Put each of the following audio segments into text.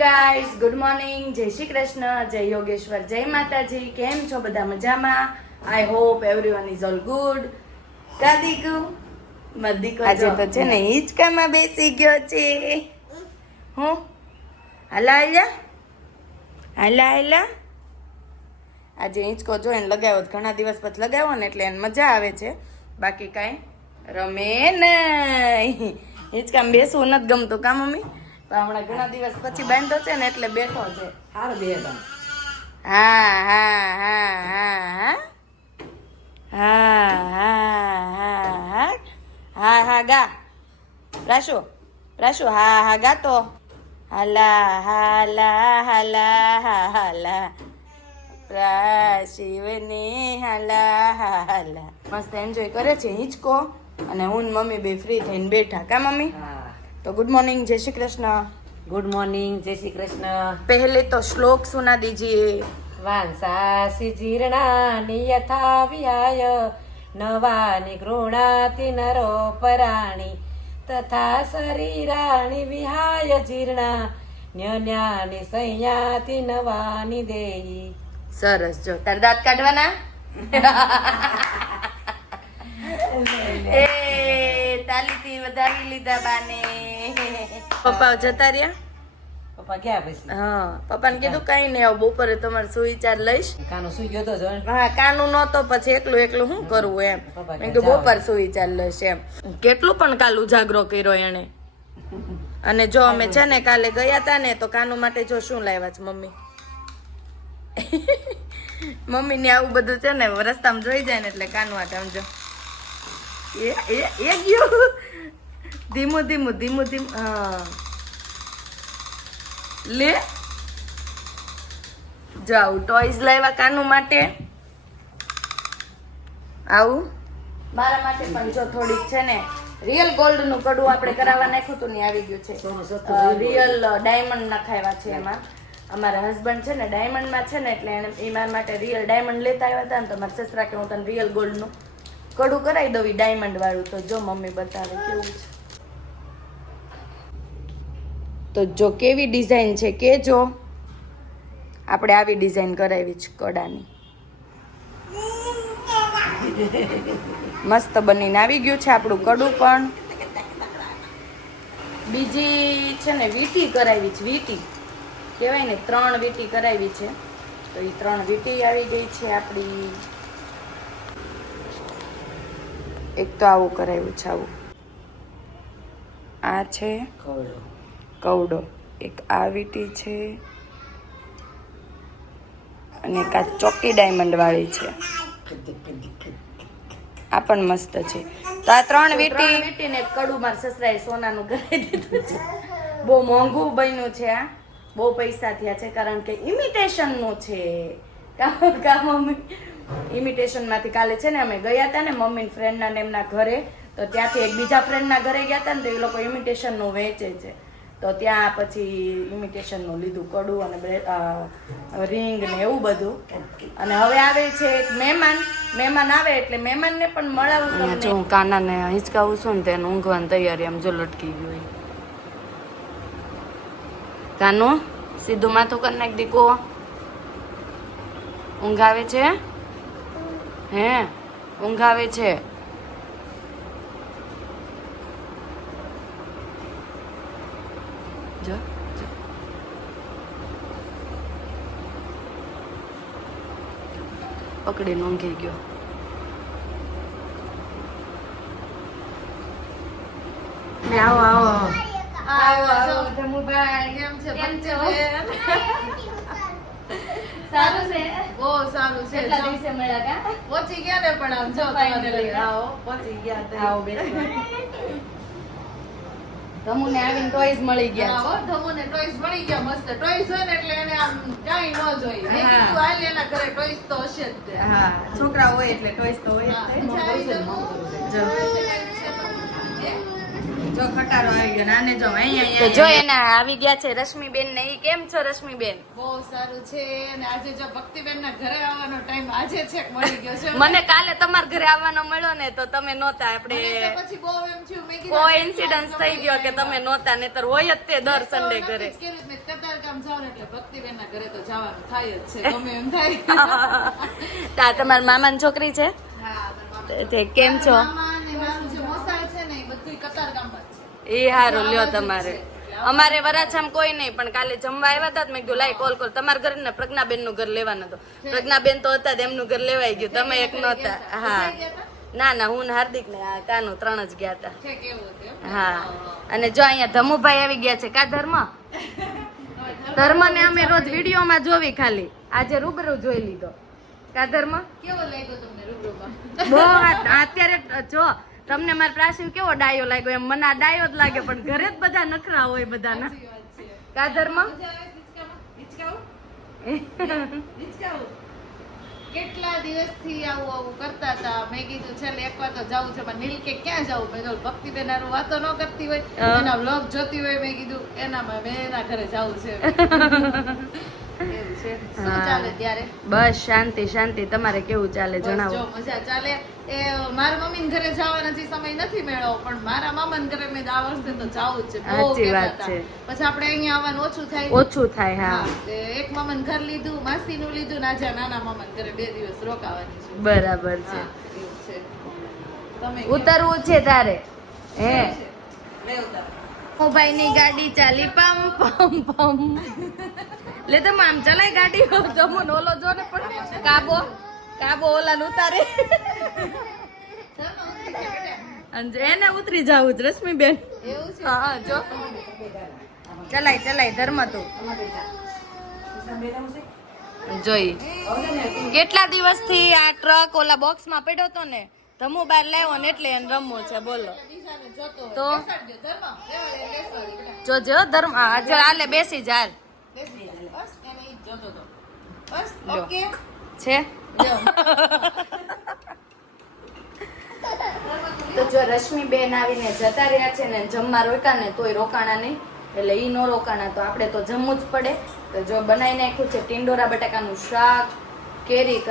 Guys good morning જય શ્રી કૃષ્ણ જય યોગેશ્વર જય માતાજી. કેમ છો બધા મજામાં? I hope everyone is all good કાદીકુ મદીકો આજે તો છે ને હિંચકામાં બેસી ગયો છે. હું? હાલા હાલા. હાલા હાલા. આજે હિંચકો જોઈને લગાવ્યો તો ઘણા દિવસ પછી લગાવ્યો ને એટલે એને મજા આવે છે. બાકી કાંઈ રમે નહીં. હિંચકામાં બેસવું નથી ગમતું. કા મમ્મી? હમણાં ઘણા દિવસ પછી બાંધો છે ને એટલે બેઠો છે. હાર બે હા હા હા હા હા. હા હા હા હા. ગા. રાશુ રાશુ હા હા ગાતો હાલા હાલા હાલા હા હાલા. શિવની હાલા હાલા. મસ્ત એન્જોય કરે છે હિંચકો. અને હું મમ્મી બે ફ્રી થઈને બેઠા. કા મમ્મી? તો ગુડ મોર્નિંગ જય શ્રી કૃષ્ણ. ગુડ મોર્નિંગ જય શ્રી કૃષ્ણ. પહેલે તો શ્લોક સુના દીજીએ. વાંસાસી જીર્ણાની યથા વિહાય નવાની ગૃણાતિ નરો પરાણી તથા શરીરાણી વિહાય જીર્ણા ન્યન્યાની સંયાતિ નવાની દેહી. સરસ. જો તાર દાંત કાઢવાના? એ તાલીથી વધારી લીધા બાને. પપ્પા જતા રહ્યા? પપ્પા ગયા પછી હા પપ્પાને કીધું કઈ નહીં આવ બપોરે તમારે સુવિચાર લઈશ. કાનો સુઈ ગયો તો જો હા કાનું નહોતો પછી એકલું એકલું શું કરવું એમ. મેં કીધું બપોર સુવિચાર ચાર લઈશ એમ. કેટલું પણ કાલ ઉજાગરો કર્યો એણે. અને જો અમે છે ને કાલે ગયા હતા ને તો કાનુ માટે જો શું લાવ્યા છે મમ્મી? મમ્મી ને આવું બધું છે ને રસ્તામાં જોઈ જાય ને એટલે કાનુ આ સમજો એ એ એ ગયું. ધીમું ધીમું ધીમું ધીમું. હા. લે. જાઉ ટોયઝ લાવ્યા કાનું માટે. આવું. મારા માટે પણ જો થોડીક છે ને રિયલ ગોલ્ડનું કડું આપણે કરાવવા નાખ્યું હતું ને આવી ગયું છે. રિયલ ડાયમંડ નખાવ્યા છે એમાં. અમારા હસબન્ડ છે ને ડાયમંડમાં છે ને એટલે એને એ મારા માટે રિયલ ડાયમંડ લેતા આવ્યા હતા ને તો મારા સસરા કે હું તને રિયલ ગોલ્ડનું કડું કરાવી દઉં ડાયમંડ વાળું. તો જો મમ્મી બતાવે કેવું છે. તો જો કેવી ડિઝાઇન છે કે જો આપણે આવી ડિઝાઇન કરાવી છે કડાની. મસ્ત બનીને આવી ગયું છે આપણું કડું પણ. બીજી છે ને વીટી કરાવી છે, વીટી. કહેવાય ને ત્રણ વીટી કરાવી છે. તો એ ત્રણ વીટી આવી ગઈ છે આપણી એક તો આવું કરાવ્યું છે આવું. આ છે કવડો. કવડો. એક આ વીટી છે અને એક આ ચોકી ડાયમંડ વાળી છે. આ પણ મસ્ત છે. તો આ ત્રણ વીટી વીટી ને કડું મારા સસરાએ સોનાનું કરાવી દીધું છે. બહુ મોંઘું બન્યું છે આ બહુ પૈસા થયા છે કારણ કે ઇમિટેશનનું છે. કામ કા મમ્મી ઇમિટેશનમાંથી કાલે છે ને અમે ગયા હતા ને મમ્મીને ફ્રેન્ડના ને એમના ઘરે. તો ત્યાંથી એક બીજા ફ્રેન્ડ ના ઘરે ગયા હતા ને તો એ લોકો ઇમિટેશનનું વેચે છે. તો ત્યાં પછી ઇમિટેશનનું લીધું કડું અને રિંગ ને એવું બધું. અને હવે આવે છે એક મહેમાન. મહેમાન આવે એટલે મહેમાનને પણ મળાવું જો હું કાનાને હિંચકાવું છું ને તેને ઊંઘવાની તૈયારી આમ જો લટકી ગયું કાનો, સીધું માથું કરી નાખ દીકો ઊંઘ આવે છે? હે ઊંઘ આવે છે. જો જો. પકડીને ઊંઘી ગયો. આવો આવો. આવો આવો. ધમુભાઈ કેમ છે? કેમ છો? સારું છે? બહુ સારું છે. કેટલા દિવસે મળ્યા કા? પહોંચી ગયા ને પણ આમ જો. તમારે લઈને આવો. પહોંચી ગયા તો આવો બેસો. ધમુને આવીને ટોયઝ મળી ગયા હો ધમુને toys મળી ગયા મસ્ત ટોયઝ હોય ને એટલે એને આમ કાઈ ન જોઈએ. મેં. કીધું હાલ એના ઘરે toys તો હશે જ હા છોકરા હોય એટલે ટોયઝ તો હોય જો. જો ખટારો આવી ગયો ને આને જો અહીંયા તો જો એના આવી ગયા છે રશ્મિબેન ને ઈ કેમ છો રશ્મિબેન? બહુ સારું છે અને આજે જો ભક્તિબેન ના ઘરે આવવાનો ટાઈમ આજે છે મળી ગયો છે મને? કાલે તમાર ઘરે આવવાનો મળ્યો ને તો તમે નહોતા આપણે પછી બહુ એમ થયું મેં કીધું કોઈ ઇન્સિડન્સ થઈ ગયો કે તમે નહોતા નહીતર હોય જ તે દર સન્ડે ઘરે જ કર્યું મેં કતારગામ જાઉં એટલે ભક્તિબેન ના ઘરે તો જવાનું થાય જ છે ગમે એમ થાય. તા તમારા મામાની છોકરી છે? હા કેમ છો? મામા ને મારું જે મોસાળ છે ને એ બધું કતારગામમાં જ છે એ હારું લ્યો તમારે. અમારે વરાછામ કોઈ નહીં પણ કાલે જમવા આવ્યા હતા મેં કીધું લાઈ કોલ કોલ. તમારા ઘર ને પ્રજ્ઞાબેનનું ઘર લેવાનું હતું. પ્રજ્ઞાબેન તો હતા એમનું ઘર લેવાઈ ગયું. તમે એક નહોતા. હા. ના ના હું ને હાર્દિક ને આ કાનું ત્રણ જ ગયા હતા હતું? હા. અને જો અહીંયા ધમુભાઈ આવી ગયા છે કા ધર્મ? ધર્મ ને અમે રોજ વિડીયોમાં જોવી ખાલી. આજે રૂબરૂ જોઈ લીધો. કા ધર્મ? કેવો લાગ્યો તમને રૂબરૂમાં? બહુ અત્યારે જો તમને મારા પ્રાસીન કેવો ડાયો લાગ્યો? એમ મને ડાયો જ લાગે પણ ઘરે જ બધા નખરા હોય બધાના. સાચી વાત છે. કા ધર્મ મજા આવે હિંચકામાં? હિંચકાવું? હિંચકાવું? કેટલા દિવસથી આવું આવું કરતા હતા? મેં કીધું છેલ્લે એકવાર તો જવું છે પણ નીલ કે ક્યાં જવું મેં કીધું ભક્તિ બેન વાતો ન કરતી હોય એના વ્લોગ જોતી હોય. મેં કીધું એનામાં મેં એના ઘરે જવું છે. બસ શાંતિ શાંતિ. તમારે કેવું ચાલે? જણાવો. મજા ચાલે. એ મારા મમ્મી ઘરે જવાના જે સમય નથી મેળવો પણ મારા મામા ઘરે મેં આ વર્ષે તો જવું છે. સાચી વાત છે. પછી આપણે અહીંયા આવવાનું ઓછું થાય ઓછું થાય હા. એક મામા ઘર લીધું માસીનું લીધું ના જ્યાં નાના મામા ઘરે બે દિવસ રોકાવાની છે. બરાબર છે. તમે? ઉતરવું છે તારે. હે? ઉતાર. મોબાઈલની ગાડી ચાલી પમ પમ પમ. લે તો આમ ચલાય ગાડી. તો મને ઓલો જો ને પણ કાબો કાબો ઓલા ને ઉતારે એને ઉતરી જવું જ રશ્મિ બેન હા જો. ચલાય ચલાય ધર્મ તું. જોઈ. કેટલા દિવસથી આ ટ્રક ઓલા બોક્સમાં પડ્યો હતો ને? ધમુ બાર લાવ્યો ને એટલે એને રમવું છે બોલો. તો? જો. જોજો ધર્મ હા જો હાલે બેસી જા. બસ, એને ઈ જ જોતો હતો. બસ, લો. ઓકે. છે તો જો રશ્મિ બેન આવીને જતા રહ્યા છે ને જમવા રોકાને તોય રોકાણા નહીં એટલે ઈ નો રોકાણા તો આપણે તો જમવું જ પડે તો જો બનાવી નાખ્યું છે ટીંડોરા બટાકાનું શાક કેરી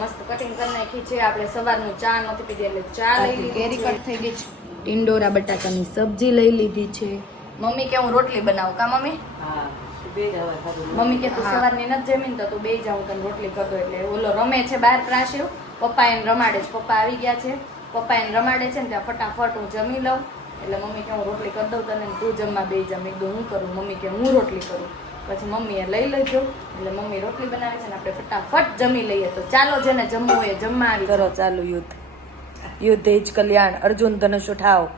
મસ્ત કટિંગ કરી નાખી છે. આપણે સવારનું ચા નથી પીધી એટલે ચા લઈ લીધી કેરી કટ થઈ ગઈ છે. ટિંડોરા બટાકાની સબ્જી લઈ લીધી છે. મમ્મી કે હું રોટલી બનાવું. કા મમ્મી? હા બે જ હવે ખાધું. મમ્મી કે તું સવારની નથી જમીન તો તું બે જાઉં તને રોટલી કરી દો એટલે. ઓલો રમે છે બહાર પ્રાશ્યુ પપ્પા એને રમાડે છે. પપ્પા આવી ગયા છે. પપ્પા એને રમાડે છે ને ત્યાં ફટાફટ હું જમી લઉં. એટલે મમ્મી કે હું રોટલી કરી દઉં તને તું જમવા બે જમ એકદમ હું કરું? મમ્મી કે હું રોટલી કરું? પછી મમ્મીએ લઈ લેજો. એટલે મમ્મી રોટલી બનાવે છે ને આપણે ફટાફટ જમી લઈએ. તો ચાલો જેને જમવું હોય એ જમવા આવી કરો ચાલુ યુદ્ધ. યુદ્ધ જ કલ્યાણ. અર્જુન ધનુષ ઉઠાવ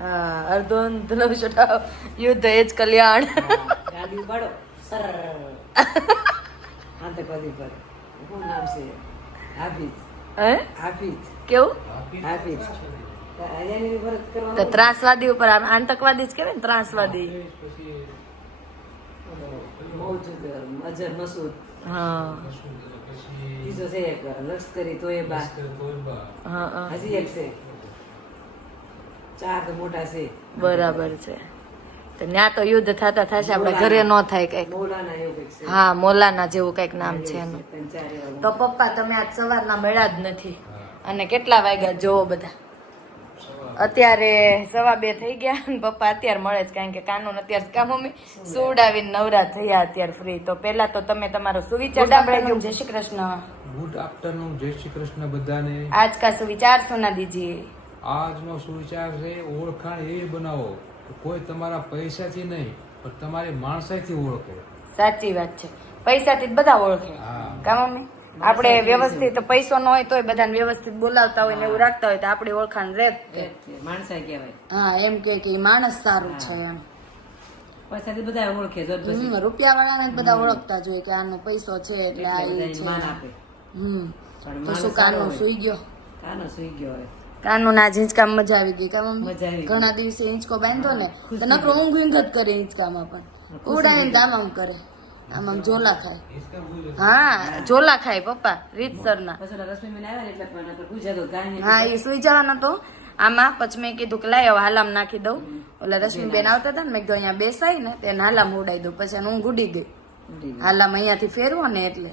હા અર્જુન ધનુષ ઉઠાવ યુદ્ધ એ જ કલ્યાણ. ગાંડી ઉપાડો. સર આતંકવાદી પર શું નામ છે? હાફિઝ. હે? હાફિઝ. કેવું? હાફિઝ. તો ત્રાસવાદી ઉપર આમ આતંકવાદી જ કહેવાય ને ત્રાસવાદી. મોજુદ અજર મસૂદ. હા. બીજો છે એક લશ્કરી તોયબા. હા હા. હજી એક છે. ચાર તો બરાબર છે. તો ત્યાં તો યુદ્ધ થતા થશે આપણે ઘરે ન થાય કંઈક. હા મોલાના જેવું કંઈક નામ છે એનું. તો પપ્પા તમે આજ સવારના મળ્યા જ નથી. અને કેટલા વાગ્યા જોવો બધા? અત્યારે સવા બે થઈ ગયા પપ્પા અત્યારે મળે જ કારણ કે કાનૂન અત્યારે કા મમ્મી? સુવડાવીને નવરા થયા અત્યારે ફ્રી તો પહેલા તો તમે તમારો સુવિચાર સાંભળાજો જય શ્રી કૃષ્ણ. ગુડ આફ્ટરનૂન જય શ્રી કૃષ્ણ બધાને. આજ કા સુવિચાર સુના દીજીએ આજનો સુવિચાર છે ઓળખાણ એવી બનાવો કોઈ તમારા પૈસાથી નહીં પણ તમારી માણસાઈથી ઓળખે. સાચી વાત છે. પૈસાથી જ બધા ઓળખે. કા મમ્મી? આપણે વ્યવસ્થિત પૈસો ન હોય તોય બધાને વ્યવસ્થિત બોલાવતા હોય ને એવું રાખતા હોય તો આપણી ઓળખાણ રહે તે. કહેવાય. હા એમ કે કે માણસ સારું છે એમ. પૈસાથી બધા ઓળખે જો પછી હમ રૂપિયા વાળાને બધા ઓળખતા જોઈએ કે આનો પૈસો છે એટલે આ છે. માન આપે. હમ. તો માણસ શું કાનો સુઈ ગયો? કાનો સુઈ ગયો હોય. કાનો ના હિંચકામાં મજા આવી ગઈ કા મમ્મી મજા આવી ગઈ. ઘણા દિવસે હિંચકો બાંધો ને તો નકરો ઊંઘ ઊંઘ જ કરે હિંચકામાં પણ. ઉડાઈને આમ કરે. આમ આમ ઝોલા ખાય. હા ઝોલા ખાય પપ્પા રીતસરના હા એ સુઈ જવાનો તો. આમાં પછી મેં કીધું કે લાય હવે હાલામ નાખી દઉં. ઓલા રશ્મિબેન આવતા હતા ને મેં કીધું અહીંયા બેસાય ને તેને હાલામ ઉડાઈ દઉં. પછી હું ગુડી ગઈ. હાલામ અહીંયાથી ફેરવો ને એટલે.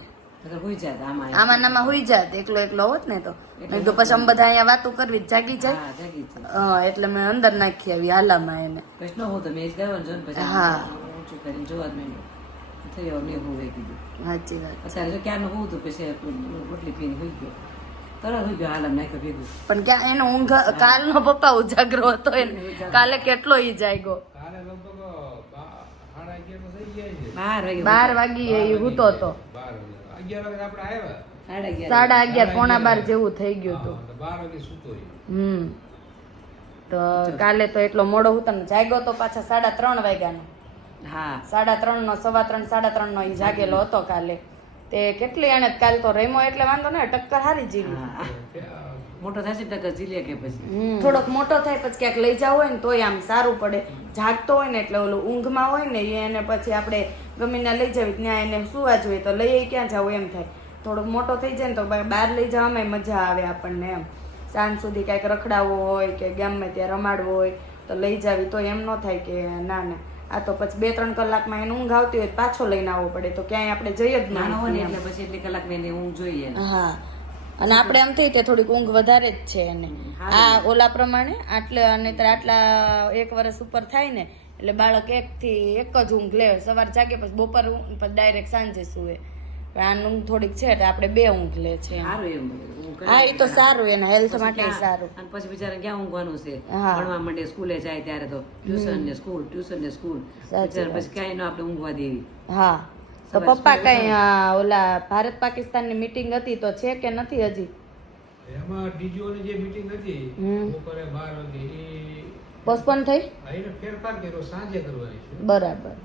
આમાં નામાં હોઈ જાત એકલો એકલો હોત ને તો. મેં કીધું પછી અમે બધા અહીંયા વાતો કરવી જાગી જાય. એટલે મેં અંદર નાખી આવી હાલામાં એને. હું તો મેં જ ગયો ને હા. થઈ ગયો નહીં હું કીધું સાચી વાત. અત્યારે જો ક્યારનું હોવું તો પછી રોટલી પીને હોઈ ગયો. પણ ક્યાં એનો ઊંઘ કાલનો પપ્પા ઉજાગરો હતો એને. કાલે કેટલો ઈ જાગ્યો? બાર બાર વાગી એ હૂતો હતો. સાડા અગિયાર. પોણા બાર જેવું થઈ ગયું હતું. હમ. તો કાલે તો એટલો મોડો હતો ને જાગ્યો તો પાછા સાડા ત્રણ વાગ્યાનો. હા. સાડા ત્રણ નો સવા ત્રણ સાડા ત્રણ નો ઈ જાગેલો હતો કાલે. તે કેટલી એને કાલ તો રેમો એટલે વાંધો ને ટક્કર હારી જીવી. મોટો થશે ટકા જીલે કે પછી? થોડોક મોટો થાય પછી ક્યાંક લઈ જાવ હોય ને તોય આમ સારું પડે. જાગતો હોય ને એટલે ઓલું ઊંઘમાં હોય ને એને પછી આપણે ગમે ત્યાં લઈ જાવી ત્યાં એને સુવા જોઈએ તો લઈ ક્યાં જાવ એમ થાય. થોડોક મોટો થઈ જાય ને તો બહાર લઈ જવામાં મજા આવે આપણને એમ. સાંજ સુધી કાંઈક રખડાવવો હોય કે ગમે ત્યાં રમાડવો હોય તો લઈ જાવી તો એમ ન થાય કે ના ના. આ તો પછી બે ત્રણ કલાકમાં એને ઊંઘ આવતી હોય પાછો લઈને આવવો પડે. તો ક્યાંય આપણે જઈએ જ નાનો હોય એટલે પછી એટલી કલાક ને ઊંઘ જોઈએ. હા. અને આપણે એમ થઈ કે થોડીક ઊંઘ વધારે જ છે એને. આ ઓલા પ્રમાણે આટલે અને આટલા એક વર્ષ ઉપર થાય ને એટલે બાળક એક થી એક જ ઊંઘ લે. સવાર જાગે પછી બપોર પછી ડાયરેક્ટ સાંજે સુવે. પણ આ ઊંઘ થોડીક છે એટલે આપણે બે ઊંઘ લે છે સારું એમ હા એ તો સારું એના હેલ્થ માટે સારું. અને પછી બિચારા ક્યાં ઊંઘવાનું છે? હા. ભણવા માટે સ્કૂલે જાય ત્યારે તો. ટ્યુશન ને સ્કૂલ ટ્યુશન ને સ્કૂલ. પછી ક્યાંય ન આપણે ઊંઘવા દેવી. હા. તો પપ્પા કઈ ઓલા ભારત પાકિસ્તાનની મીટિંગ હતી તો છે કે નથી હજી? એમાં ની જે મીટિંગ હતી હમ. બપોરે બાર વાગે પોસ્ટપોન થઈ? ફેરફાર કર્યો સાંજે કરવાની બરાબર.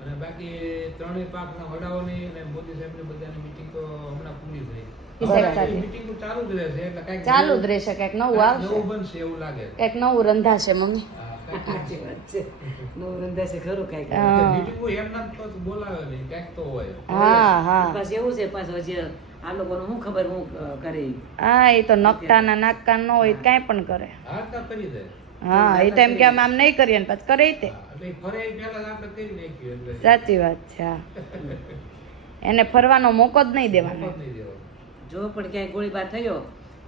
અને બાકી ત્રણેય પાકના વડાઓની અને મોદી સાહેબની બધાની મિટિંગ તો હમણાં પૂરી થઈ. મીટિંગ ચાલુ જ રહેશે એટલે કાંઈક ચાલુ જ રહેશે કંઈક નવું આવશે. નવું બનશે એવું લાગે. કંઈક નવું રંધાશે મમ્મી. સાચી વાત છે. નવું રંધાશે ખરું કાંઈક. હા. મીટિંગો એમના તો બોલાવે નહીં કાંઈક તો હોય. હા હા. બસ એવું છે પાછું હજી આ લોકોને શું ખબર હું કરે. હા એ તો નકટાના નાકકા ન હોય તો કાંઈ પણ કરે. હા તો કરી દે. હા એ તો એમ કે આમ આમ નહીં કરીએ ને પછી કરે તે. સાચી વાત છે એને ફરવાનો મોકો જ નહીં દેવાનો. જ પણ ક્યાંય ગોળીબાર થયો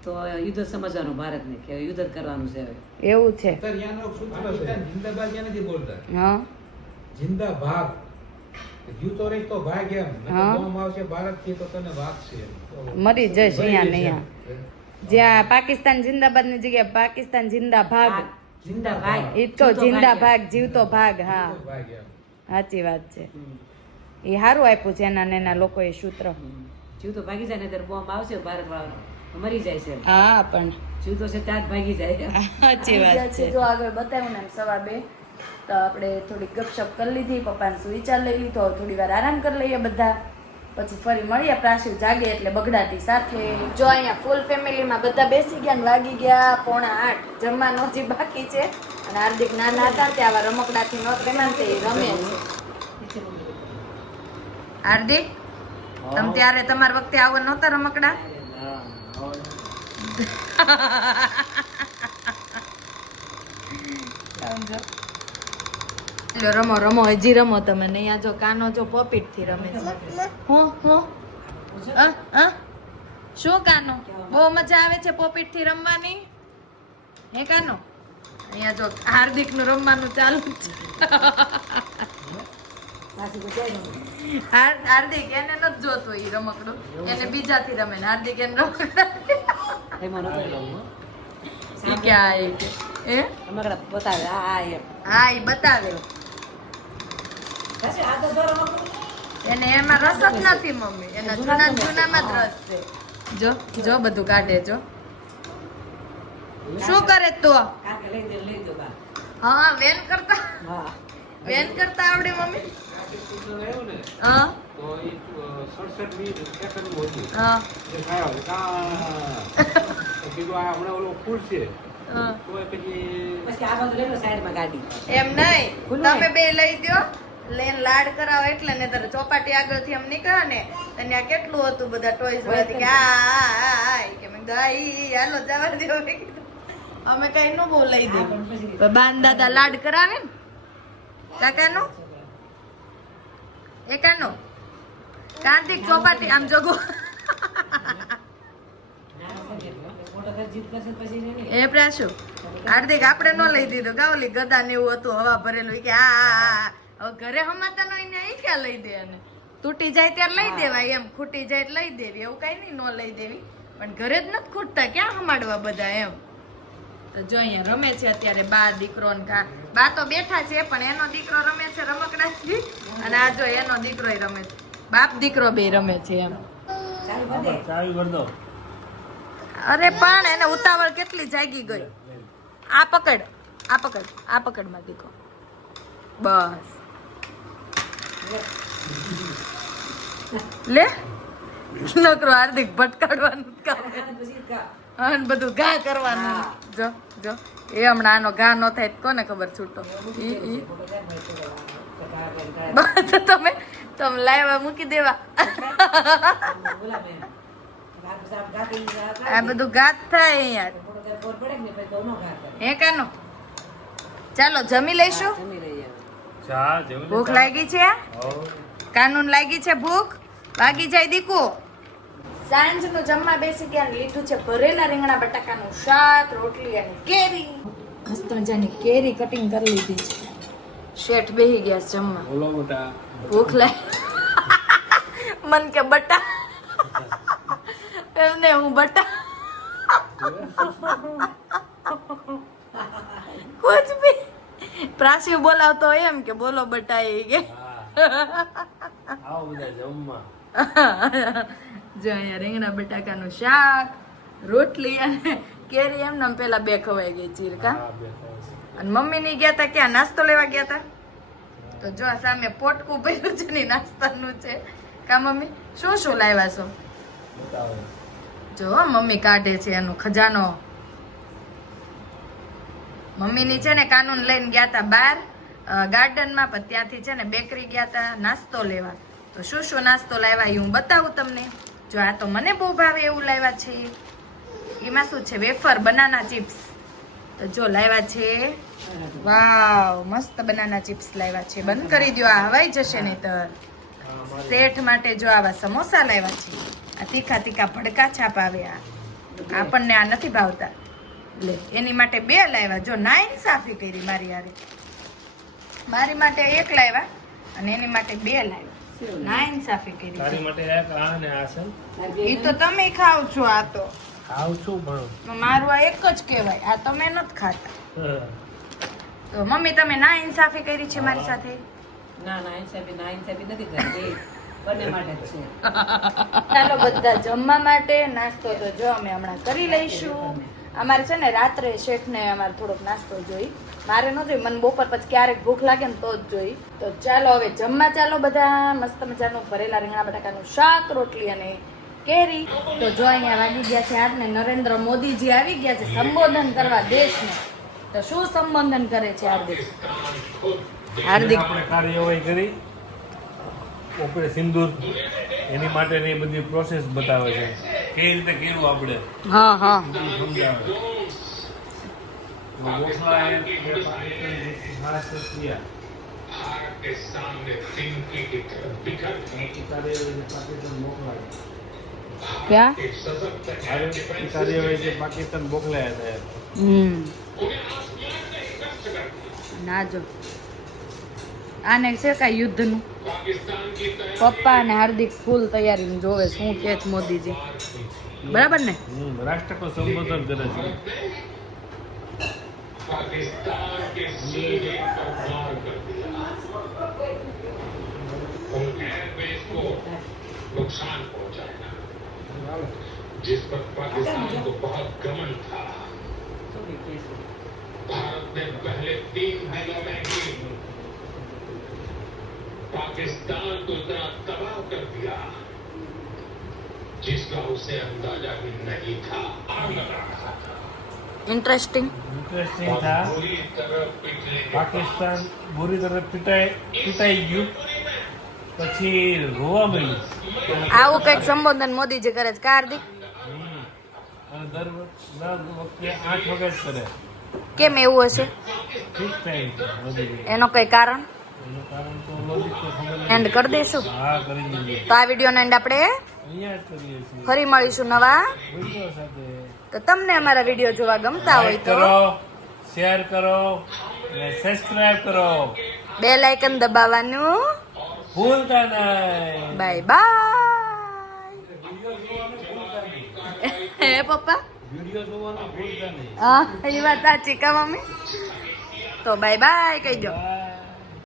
તો યુદ્ધ સમજવાનું ભારતને કે યુદ્ધ કરવાનું છે એવું છે. જિંદાબાદ ક્યાં નથી બોલતા? હા. જિંદા ભાગ જીવતો રહીશ તો ભાગ એમ નકર હા. બોમ્બ આવશે ભારતથી તો તને વાગશે મરી જઈશ અહીંયા એમ. જ્યાં પાકિસ્તાન જિંદાબાદની જગ્યાએ પાકિસ્તાન જિંદા ભાગ જિંદા ભાગ એ જિંદા ભાગ. જીવતો ભાગ હા. સાચી વાત છે. એ સારું આપ્યું છે એના ને એના લોકોએ સૂત્ર. જીવતો ભાગી જાય ને ત્યારે બોમ્બ આવશે ભારત વાળાનો મરી જાય છે હા પણ જીવતો છે ત્યાં જ ભાગી જાય. સાચી વાત છે. જો આગળ બતાવ્યું ને સવા બે તો આપણે થોડી ગપશપ કરી લીધી પપ્પાને સુવિચાર લઈ લીધો થોડી વાર આરામ કરી લઈએ બધા. પછી ફરી મળીએ પ્રાસી જાગે એટલે બગડાતી સાથે. જો અહીંયા ફૂલ ફેમિલીમાં બધા બેસી ગયા ને વાગી ગયા પોણા આઠ. જમવાનો હજી બાકી છે. અને હાર્દિક નાના હતા તે આવા રમકડાથી નો પ્રેમાન તે રમે છે. હાર્દિક તમે ત્યારે તમારા વખતે આવો નહોતા રમકડા? સમજો. લો રમો રમો હજી રમો તમે નહીં આ જો કાનો જો પોપીટથી રમે છે. હું હું? શું કાનો? બહુ મજા આવે છે પોપીટથી રમવાની? હે કાનો? અહીંયા જો હાર્દિકનું રમવાનું ચાલુ છે. હાર- હાર્દિક એને નથી જોતો એ રમકડો. એને બીજાથી રમે ને હાર્દિક એને રમકડા. ક્યાં એ રમકડા બતાવે હા ઈ બતાવે સાચી, આ તો જો રમકડું. એને એમાં રસ જ નથી મમ્મી. એના જૂના જૂનામાં જ રસ છે. જો જો બધું કાઢે જો. શું કરે તું? દે દો હા વેન કરતા. વેન કરતા આવડે મમ્મી? હા. એમ નહીં. તમે બે લઈ દ્યો. લઈને લાડ કરાવે એટલે ને તારે ચોપાટી આગળથી આમ નીકળે ને ત્યાં કેટલું હતું બધા ટોયસ વાળા કે આ આ, આ, આ કે મેં કીધું, આ, ઈ, ઈ, હાલો જવા દો. અમે કઈ નું બહુ લઈ દે બાન દાદા લાડ કરાવે ને? કાકાનો? એકાનો? કાર્તિક ચોપાટી આમ જગો. એ પ્રાશુ હાર્દિક આપણે ન લઈ દીધું. ગાવલી ગદા ને એવું હતું હવા ભરેલું. કે આ. હવે ઘરે હમાતા નો એને ઈ ક્યાં લઈ દે અને? તૂટી જાય ત્યારે લઈ દેવાય એમ. ખૂટી જાય એટલે લઈ દેવી. એવું કઈ નહીં ન લઈ દેવી. પણ ઘરે જ નથી ખૂટતા. ક્યાં હમાડવા બધા એમ? તો જો અહીંયા રમે છે અત્યારે બા દીકરો ને કા બા તો બેઠા છે પણ એનો દીકરો રમે છે રમકડાથી. અને આ જો એનો દીકરો રમે છે. બાપ દીકરો બે રમે છે એમ. અરે પણ એને ઉતાવળ કેટલી જાગી ગઈ. આ પકડ આ પકડ આ પકડમાં દીકરો. બસ. લે? નકરો હાર્દિક ભટકાડવાનું કામ અને બધું ઘા કરવાનું. જો જો. એ હમણાં આનો ઘા ન થાય કોને ખબર છૂટો? ઈ ઈ. તમે તમે લાવ્યા મૂકી દેવા. આ બધું ઘાત થાય અહીંયા. હે કાનો? ચાલો જમી લઈશું. ભૂખ. લાગી છે? કાનૂન લાગી છે ભૂખ? વાગી જાય દીકુ. સાંજનું જમવા બેસી ગયા અને લીધું છે ભરેલા રીંગણા બટાકાનું શાક રોટલી અને કેરી. મસ્ત મજાની કેરી કટિંગ કરી લીધી છે. શેઠ બેહી ગયા જમવા. બોલો બટા. ભૂખ લાગી મન કે બટા. એમને હું બટા. કુછ ભી. પ્રાસી બોલાવતો હોય એમ કે બોલો બટા એ કે જો અહીંયા રીંગણા બટાકાનું શાક રોટલી અને કેરી એમને આમ પેલા બે ખવાઈ ગઈ ચીરકા. અને મમ્મી ની ગયા તા ક્યાં? નાસ્તો લેવા ગયા તા તો જો સામે પોટકું ભર્યું છે ને નાસ્તાનું છે. કા મમ્મી? શું શું લાવ્યા છો? જો મમ્મી કાઢે છે એનો ખજાનો. મમ્મીની છે ને કાનૂન લઈને ગયા હતા બહાર ગાર્ડનમાં, પણ ત્યાંથી છે ને બેકરી ગયા હતા નાસ્તો લેવા. તો શું શું નાસ્તો લાવ્યા એ હું બતાવું તમને. જો આ તો મને બહુ ભાવે એવું લાવ્યા છે. એમાં શું છે? Wafer, banana chips. તો જો લાવ્યા છે. વાવ, મસ્ત બનાના ચિપ્સ લાવ્યા છે. બંધ કરી દો આ હવાઈ જશે નહીતર. શેઠ માટે જો આવા સમોસા લાવ્યા છે. આ તીખા તીખા ભડકા છાપ આવ્યા આપણને આ નથી ભાવતા. લે એની માટે બે લાવ્યા. જો ના ઇન્સાફી કરી મારી હારે. મારી માટે એક લાવ્યા અને એની માટે બે લાવ્યા. ના ઇન્સાફી કરી. તારી માટે એક આ ને આ છે. ઈ તો તમે ખાવ છો આ તો. ખાવ છું પણ. મારું આ એક જ કહેવાય. આ તમે નથી ખાતા. તો મમ્મી તમે ના ઇન્સાફી કરી છે મારી સાથે? ના ના ઇન્સાફી ના ઇન્સાફી નથી છે. ચાલો બધા જમવા માટે. નાસ્તો તો જો અમે હમણાં કરી લઈશું. અમારે છે ને રાત્રે શેઠને અમારે થોડોક નાસ્તો જોઈ. મારે નથી મને બપોર પછી ક્યારેક ભૂખ લાગે ને તો જ જોઈ. તો ચાલો હવે જમવા ચાલો બધા, મસ્ત મજાનું ભરેલા રીંગણા બટાકાનું શાક, રોટલી અને કેરી. તો જો અહીંયા વાગી ગયા છે આપને નરેન્દ્ર મોદીજી આવી ગયા છે સંબોધન કરવા દેશને. તો શું સંબોધન કરે છે હાર્દિક? હાર્દિક. કાર્યવાહી કરી. ઓપરેશન સિંદૂર. એની માટેની બધી પ્રોસેસ બતાવે છે. કઈ રીતે કેવું આપણે? હા હા. સમજાવે. પાકિસ્તાન મોકલાયા હતા ના જો. આને છે કઈ યુદ્ધનું? પપ્પા અને હાર્દિક ફૂલ તૈયારી જોવે છે શું કે છે મોદીજી બરાબર ને હમ, રાષ્ટ્ર કો સંબોધન કરે છે पाकिस्तान के सीने पर वार कर दिया उन एयरबेस को नुकसान पहुंचाया जिस पर पाकिस्तान को बहुत घमंड था पाकिस्तान को इतना तबाह कर दिया जिसका उसे अंदाजा भी नहीं था आग लगा रहा था ઇન્ટરેસ્ટિંગ ઇન્ટરેસ્ટિંગ થા પાકિસ્તાન બુરી તરફ પીટાઈ પીટાઈ ગયું પછી રોવા મળ્યું આવું કંઈક સંબોધન મોદીજી કરે છે કાર્દિક હમ. અને દર વખ- દર વખતે આઠ વખત કરે કેમ એવું હશે ફિક્સ ટાઈમ મોદીજી એનો કઈ કારણ એન્ડ કરી દેશું. હા કરી દઈએ તો આ વીડિયો એન્ડ આપણે ફરી મળીશું નવા. તો તમને અમારા વીડિયો જોવા ગમતા હોય તો શેર કરો અને સબસ્ક્રાઇબ કરો. બે લાઇકન દબાવવાનું ભૂલતા નહીં. Bye bye. હે પપ્પા? વીડિયો જોવાનું ભૂલતા નહીં. હા એ વાત સાચી કા મમ્મી? તો બાય બાય કહી દો